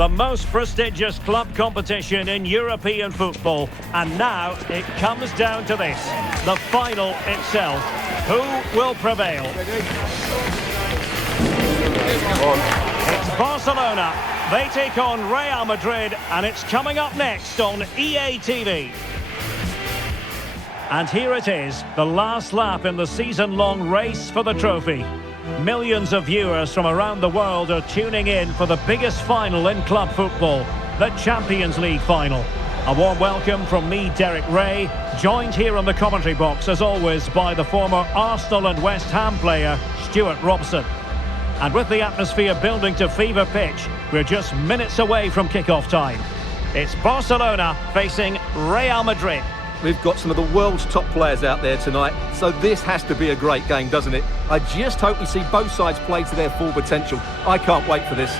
The most prestigious club competition in European football. And now it comes down to this. The final itself. Who will prevail? It's Barcelona. They take on Real Madrid, and it's coming up next on EA TV. And here it is, the last lap in the season-long race for the trophy. Millions of viewers from around the world are tuning in for the biggest final in club football, the Champions League final. A warm welcome from me, Derek Ray, joined here in the commentary box, as always, by the former Arsenal and West Ham player, Stuart Robson. And with the atmosphere building to fever pitch, we're just minutes away from kickoff time. It's Barcelona facing Real Madrid. We've got some of the world's top players out there tonight, so this has to be a great game, doesn't it? I just hope we see both sides play to their full potential. I can't wait for this.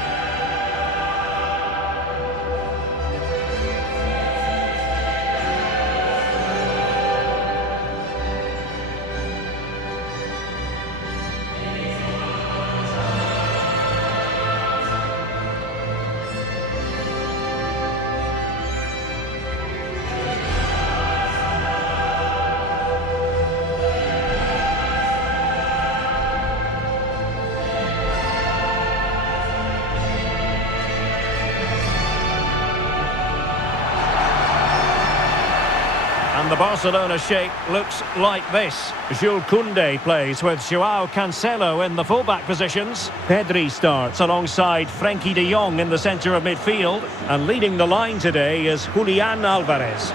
And the Barcelona shape looks like this. Jules Koundé plays with Joao Cancelo in the fullback positions. Pedri starts alongside Frenkie de Jong in the centre of midfield. And leading the line today is Julian Alvarez.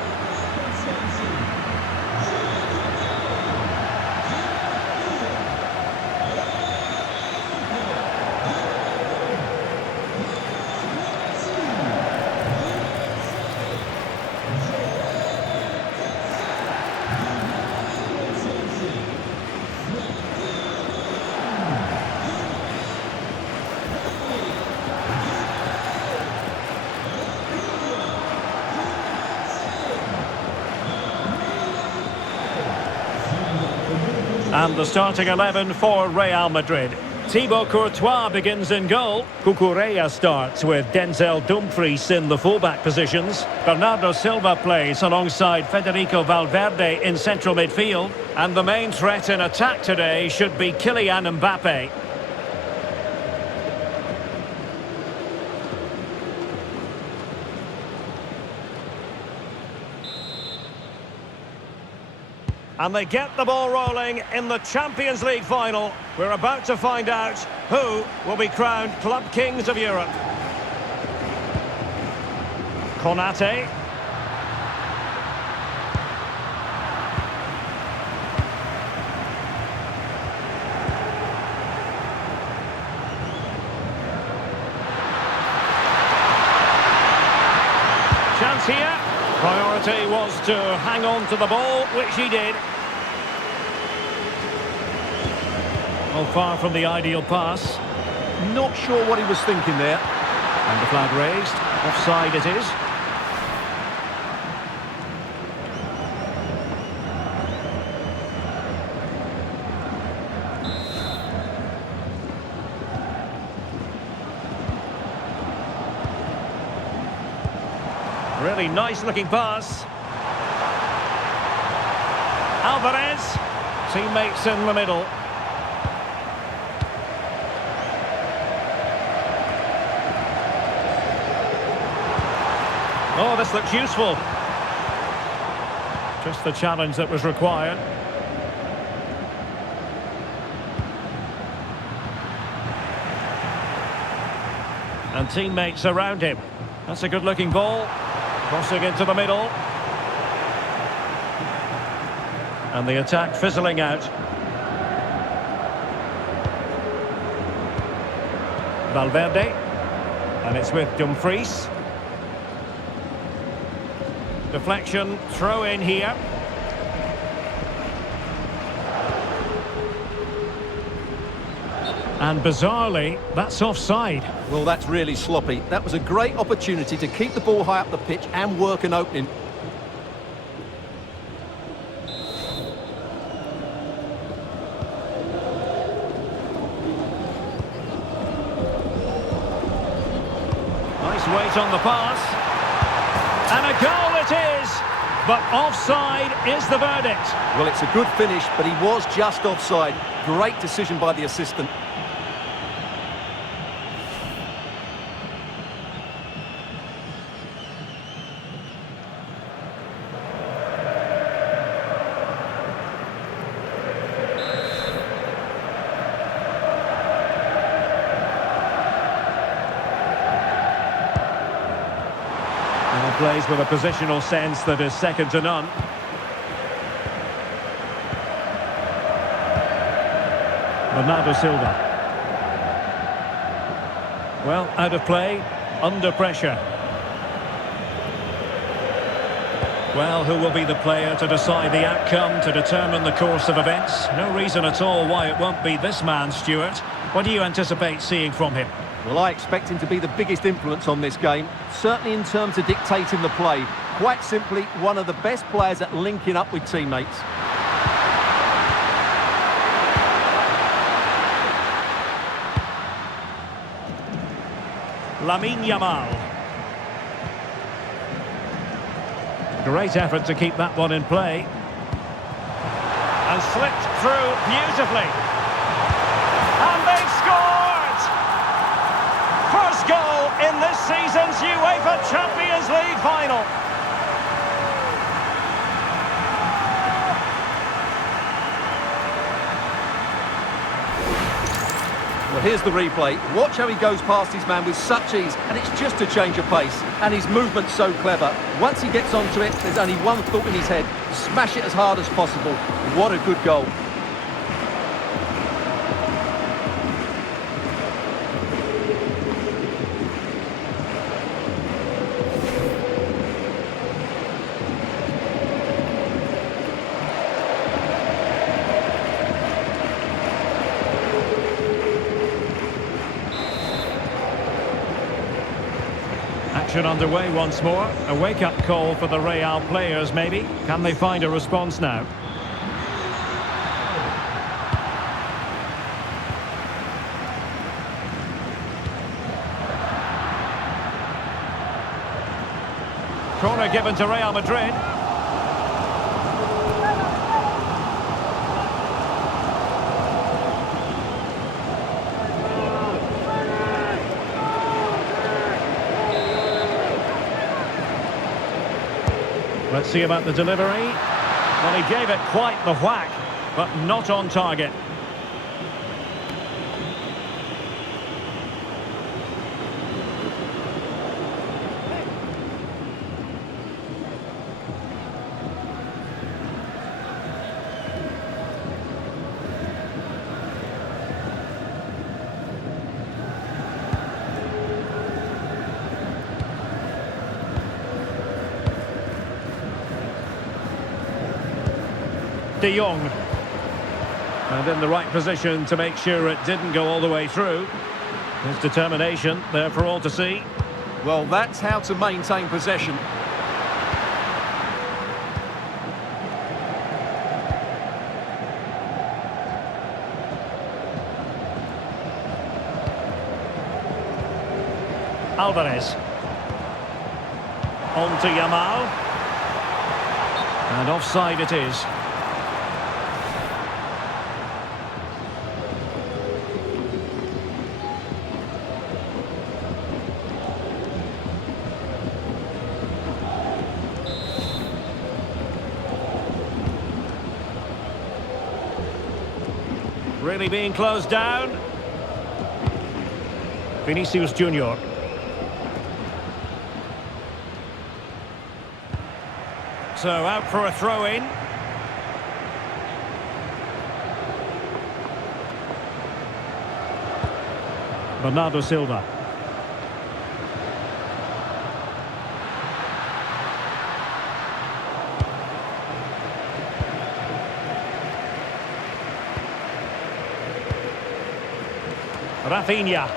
And the starting 11 for Real Madrid. Thibaut Courtois begins in goal. Cucurella starts with Denzel Dumfries in the fullback positions. Bernardo Silva plays alongside Federico Valverde in central midfield. And the main threat in attack today should be Kylian Mbappe. And they get the ball rolling in the Champions League final. We're about to find out who will be crowned Club Kings of Europe. Konate. Chance here. Priority was to hang on to the ball, which he did. Well, far from the ideal pass. Not sure what he was thinking there. And the flag raised. Offside it is. Really nice looking pass. Alvarez. Teammates in the middle. Oh, this looks useful. Just the challenge that was required. And teammates around him. That's a good-looking ball. Crossing into the middle. And the attack fizzling out. Valverde. And it's with Dumfries. Deflection, throw in here. And bizarrely, that's offside. Well, that's really sloppy. That was a great opportunity to keep the ball high up the pitch and work an opening. Nice weight on the pass. And a goal it is! But offside is the verdict. Well, it's a good finish, but he was just offside. Great decision by the assistant. Plays with a positional sense that is second to none. Bernardo Silva. Well, out of play, under pressure. Well, who will be the player to decide the outcome, to determine the course of events? No reason at all why it won't be this man, Stuart. What do you anticipate seeing from him? Well, I expect him to be the biggest influence on this game, certainly in terms of dictating the play. Quite simply, one of the best players at linking up with teammates. Lamine Yamal. Great effort to keep that one in play. And slipped through beautifully. And they've scored! First goal in this season's UEFA Champions League final. Well, here's the replay. Watch how he goes past his man with such ease, and it's just a change of pace. And his movement's so clever. Once he gets onto it, there's only one thought in his head. Smash it as hard as possible. What a good goal. Action underway once more. A wake-up call for the Real players, maybe. Can they find a response now? Corner given to Real Madrid. Let's see about the delivery. Well, he gave it quite the whack, but not on target. De Jong. And in the right position to make sure it didn't go all the way through. His determination there for all to see. Well, that's how to maintain possession. Alvarez. On to Yamal. And offside it is. Really being closed down. Vinicius Junior. So out for a throw-in. Bernardo Silva. Rafinha.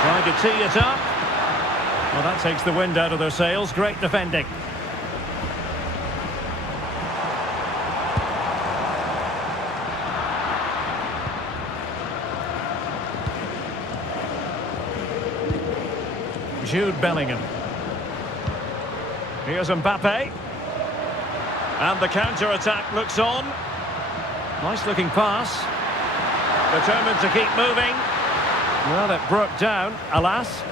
Trying to tee it up. Well, that takes the wind out of their sails. Great defending. Jude Bellingham. Here's Mbappe. And the counter-attack looks on. Nice looking pass. Determined to keep moving. Well, it broke down, alas.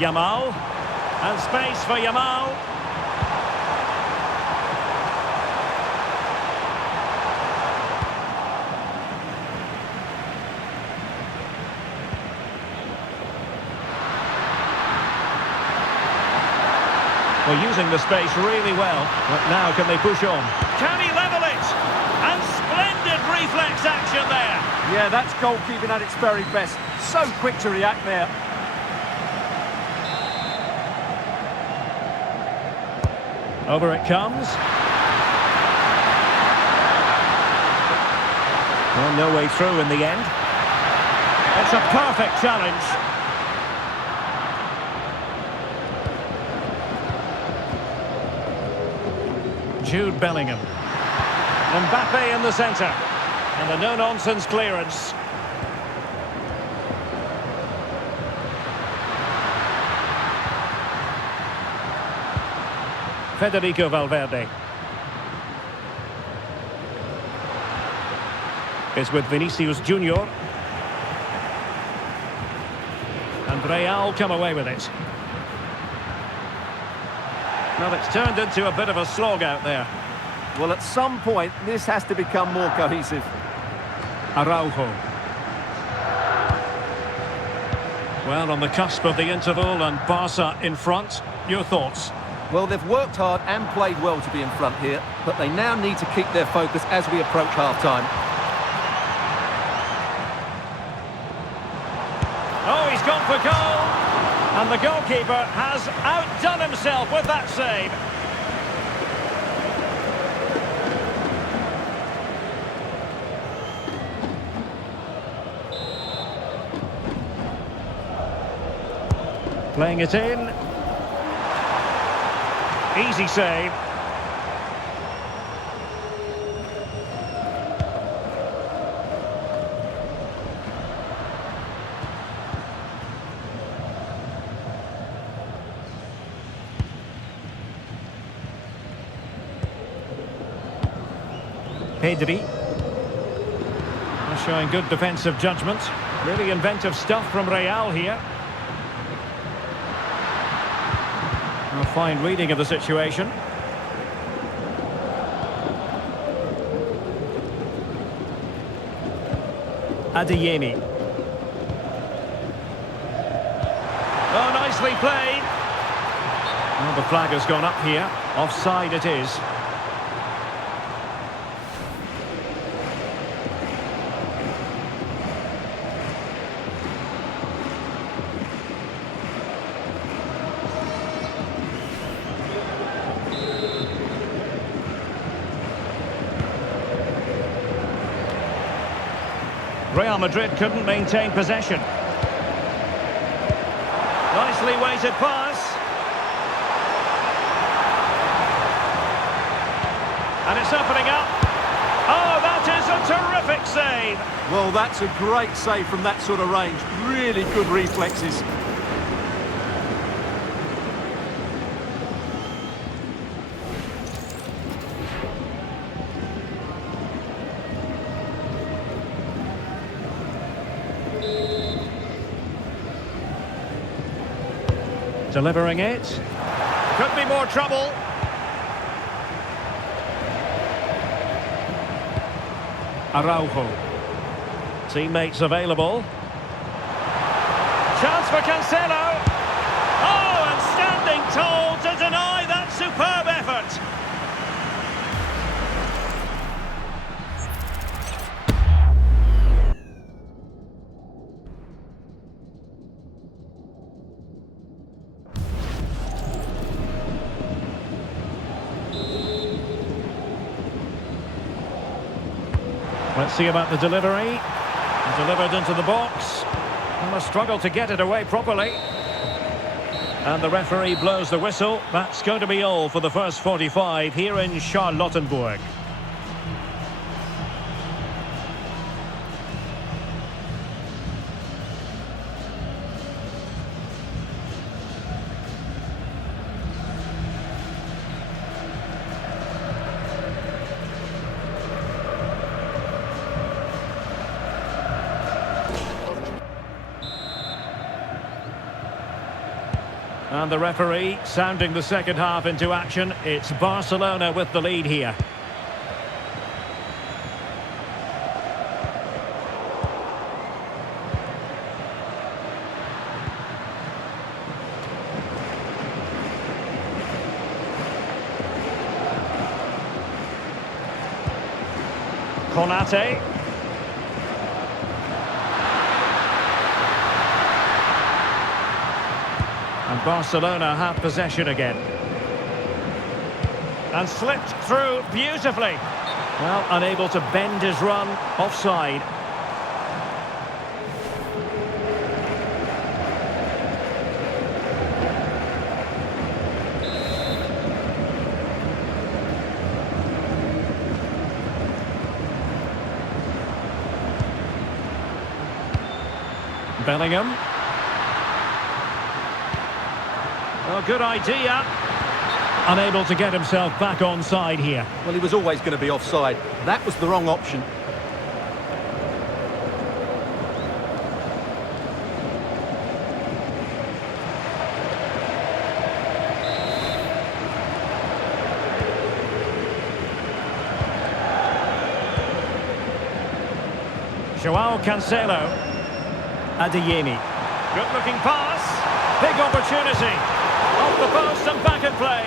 Yamal. And space for Yamal. Well, using the space really well, but now can they push on? Can he level it? And splendid reflex action there. Yeah, that's goalkeeping at its very best. So quick to react there. Over it comes. Well, no way through in the end. It's a perfect challenge. Jude Bellingham. Mbappe in the centre. And a no-nonsense clearance. Federico Valverde. It's with Vinicius Junior. And Real come away with it. Well, it's turned into a bit of a slog out there. Well, at some point, this has to become more cohesive. Araujo. Well, on the cusp of the interval and Barca in front. Your thoughts? Well, they've worked hard and played well to be in front here, but they now need to keep their focus as we approach half-time. Oh, he's gone for goal! And the goalkeeper has outdone himself with that save. Playing it in. Easy save. Pedri. Showing good defensive judgment. Really inventive stuff from Real here. A fine reading of the situation. Adeyemi. Oh, nicely played. Well, the flag has gone up here. Offside it is. Real Madrid couldn't maintain possession. Nicely weighted pass. And it's opening up. Oh, that is a terrific save. Well, that's a great save from that sort of range. Really good reflexes. Delivering it. Could be more trouble. Araujo. Teammates available. Chance for Cancelo. Oh, and standing tall to deny that superb effort. Let's see about the delivery. Delivered into the box. And a struggle to get it away properly. And the referee blows the whistle. That's going to be all for the first 45 here in Charlottenburg. And the referee sounding the second half into action. It's Barcelona with the lead here. Konate. And Barcelona have possession again. And slipped through beautifully. Well, unable to bend his run, offside. Bellingham. Oh, good idea. Unable to get himself back on side here. Well, he was always going to be offside. That was the wrong option. Joao Cancelo. Adeyemi. Good looking pass. Big opportunity. Off the post and back at play.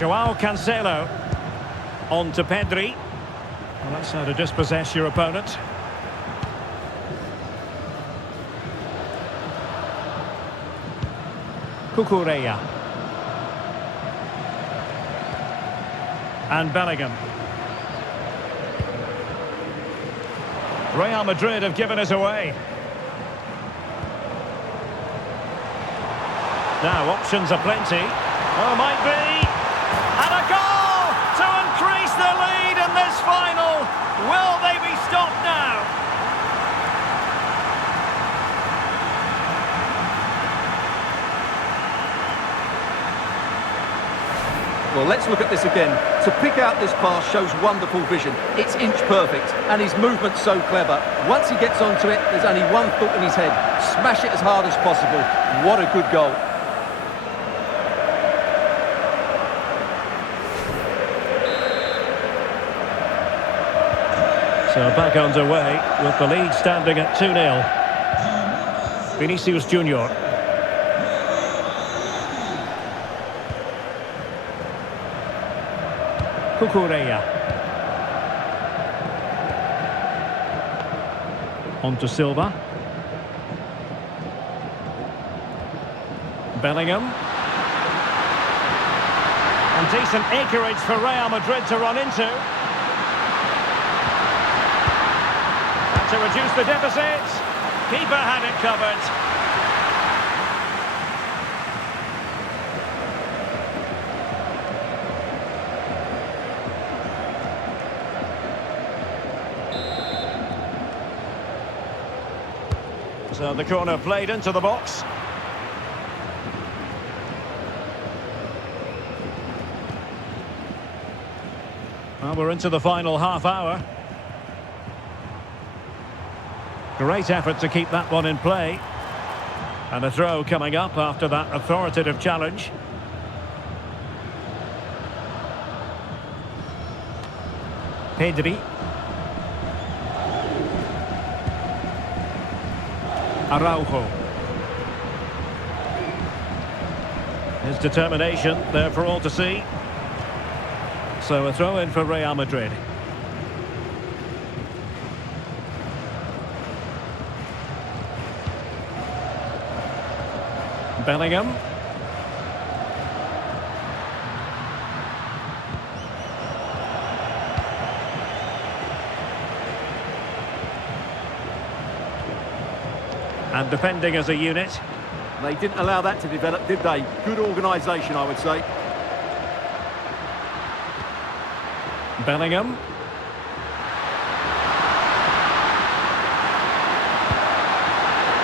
Joao Cancelo. On to Pedri. Well, that's how to dispossess your opponent. Cucurella. And Bellingham. Real Madrid have given us away. Now options are plenty. Oh, might be. And a goal to increase the lead in this final. Will they be stopped now? Well, let's look at this again. To pick out this pass shows wonderful vision. It's inch perfect, and his movement's so clever. Once he gets onto it, there's only one thought in his head. Smash it as hard as possible. What a good goal. So back underway with the lead standing at 2-0. Vinicius Junior. Cucurella. On to Silva. Bellingham. And decent acreage for Real Madrid to run into. To reduce the deficit. Keeper had it covered. So the corner played into the box. Well, we're into the final half hour. Great effort to keep that one in play. And a throw coming up after that authoritative challenge. Pedri. Araujo. His determination there for all to see. So a throw in for Real Madrid. Bellingham. And defending as a unit. They didn't allow that to develop, did they? Good organisation, I would say. Bellingham.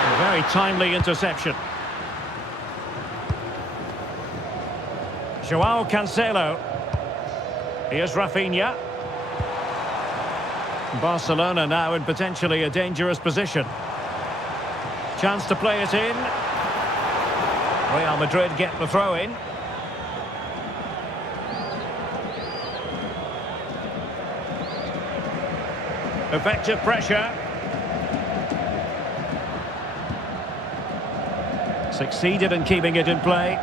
A very timely interception. Joao Cancelo. Here's Rafinha. Barcelona now in potentially a dangerous position. Chance to play it in. Real Madrid get the throw in. Effective pressure. Succeeded in keeping it in play.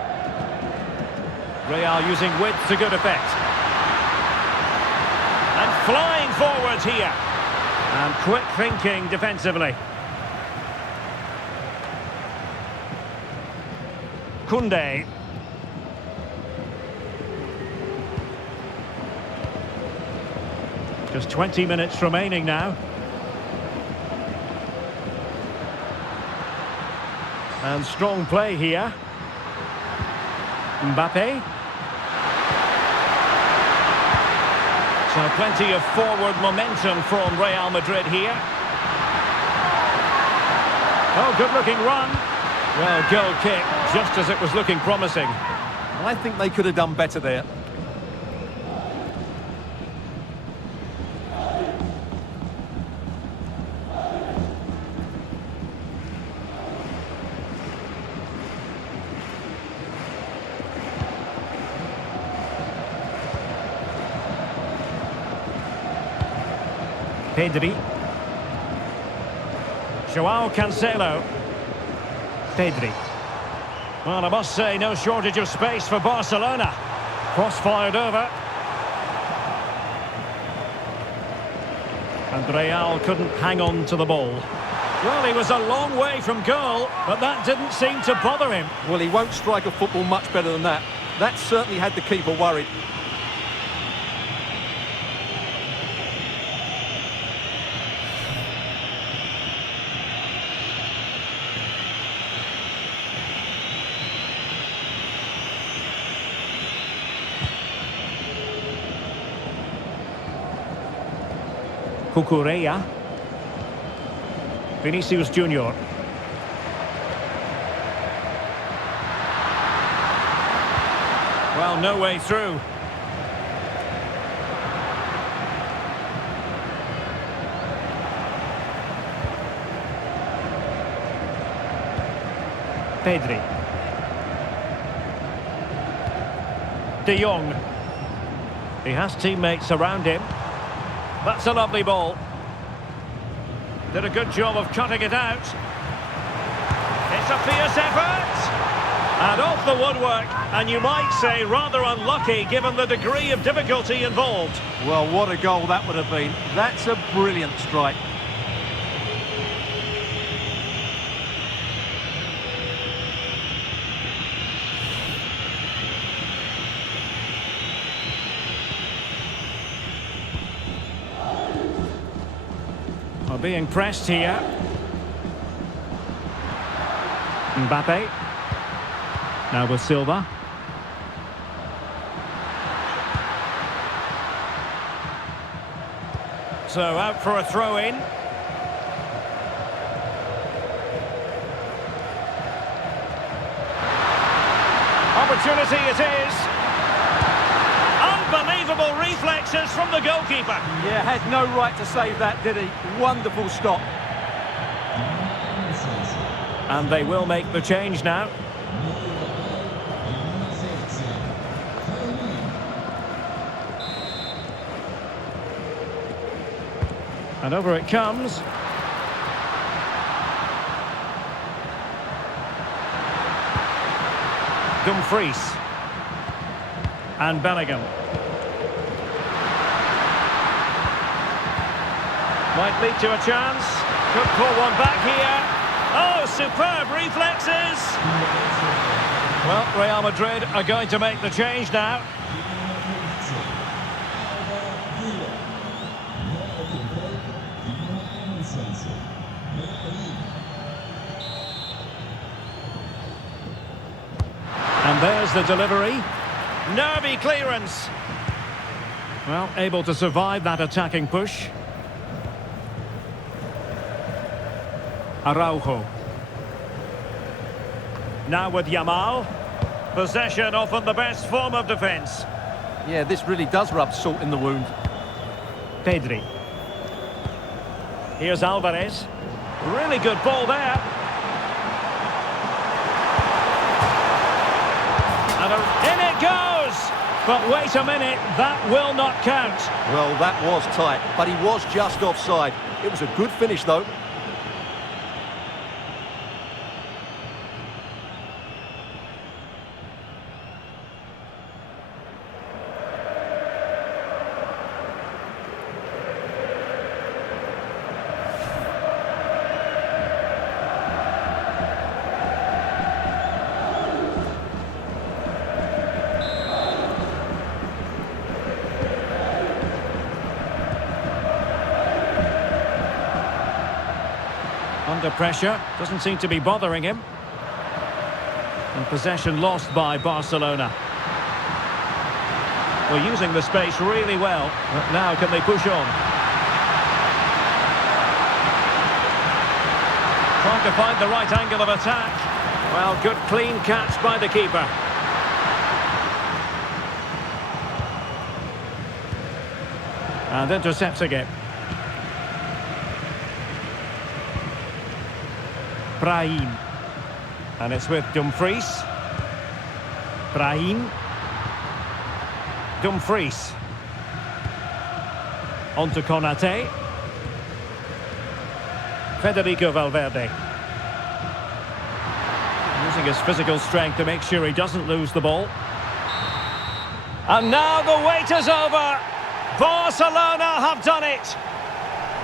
Real using width to good effect. And flying forwards here. And quick thinking defensively. Koundé. Just 20 minutes remaining now. And strong play here. Mbappe. So plenty of forward momentum from Real Madrid here. Oh, good-looking run. Well, goal kick, just as it was looking promising. I think they could have done better there. Pedri. Joao Cancelo. Pedri. Well, I must say, no shortage of space for Barcelona. Cross-fired over. And Real couldn't hang on to the ball. Well, he was a long way from goal, but that didn't seem to bother him. Well, he won't strike a football much better than that. That certainly had the keeper worried. Cucurella. Vinicius Junior. Well, no way through. Pedri. De Jong. He has teammates around him. That's a lovely ball. Did a good job of cutting it out. It's a fierce effort. And off the woodwork. And you might say rather unlucky given the degree of difficulty involved. Well, what a goal that would have been. That's a brilliant strike. Being pressed here. Mbappe. Now with Silva. So out for a throw-in. Opportunity it is. Unbelievable reflexes from the goalkeeper. Yeah, had no right to save that, did he? Wonderful stop. And they will make the change now. And over it comes. Dumfries. And Bellingham. Might lead to a chance. Could pull one back here. Oh, superb reflexes. Well, Real Madrid are going to make the change now. And there's the delivery. Nervy clearance. Well, able to survive that attacking push. Araujo. Now with Yamal. Possession often the best form of defence. Yeah, this really does rub salt in the wound. Pedri. Here's Alvarez. Really good ball there. And in it goes! But wait a minute, that will not count. Well, that was tight, but he was just offside. It was a good finish, though. Under pressure, doesn't seem to be bothering him. And possession lost by Barcelona. Well, using the space really well, but now can they push on? Trying to find the right angle of attack. Well, good clean catch by the keeper. And intercepts again. Brahim. And it's with Dumfries. Brahim. Dumfries. On to Konate. Federico Valverde. Using his physical strength to make sure he doesn't lose the ball. And now the wait is over. Barcelona have done it.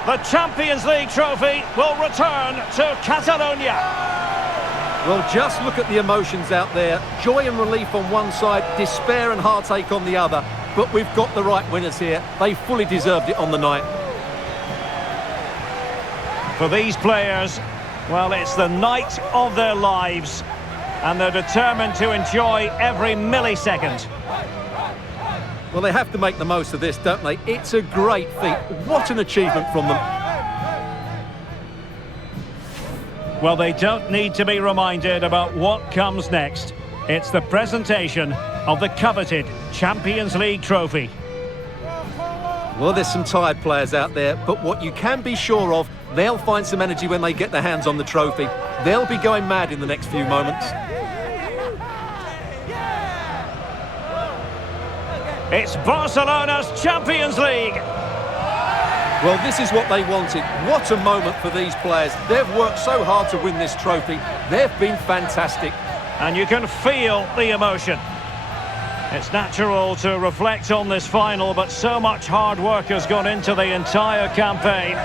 The Champions League trophy will return to Catalonia. Well, just look at the emotions out there. Joy and relief on one side, despair and heartache on the other. But we've got the right winners here. They fully deserved it on the night. For these players, well, it's the night of their lives. And they're determined to enjoy every millisecond. Well, they have to make the most of this, don't they? It's a great feat. What an achievement from them. Well, they don't need to be reminded about what comes next. It's the presentation of the coveted Champions League trophy. Well, there's some tired players out there, but what you can be sure of, they'll find some energy when they get their hands on the trophy. They'll be going mad in the next few moments. It's Barcelona's Champions League. Well, this is what they wanted. What a moment for these players. They've worked so hard to win this trophy. They've been fantastic. And you can feel the emotion. It's natural to reflect on this final, but so much hard work has gone into the entire campaign.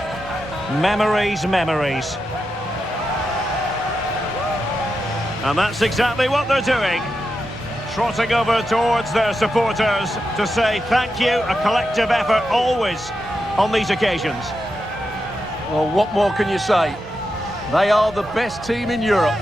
Memories, memories. And that's exactly what they're doing. Trotting over towards their supporters to say thank you, a collective effort always on these occasions. Well, what more can you say? They are the best team in Europe.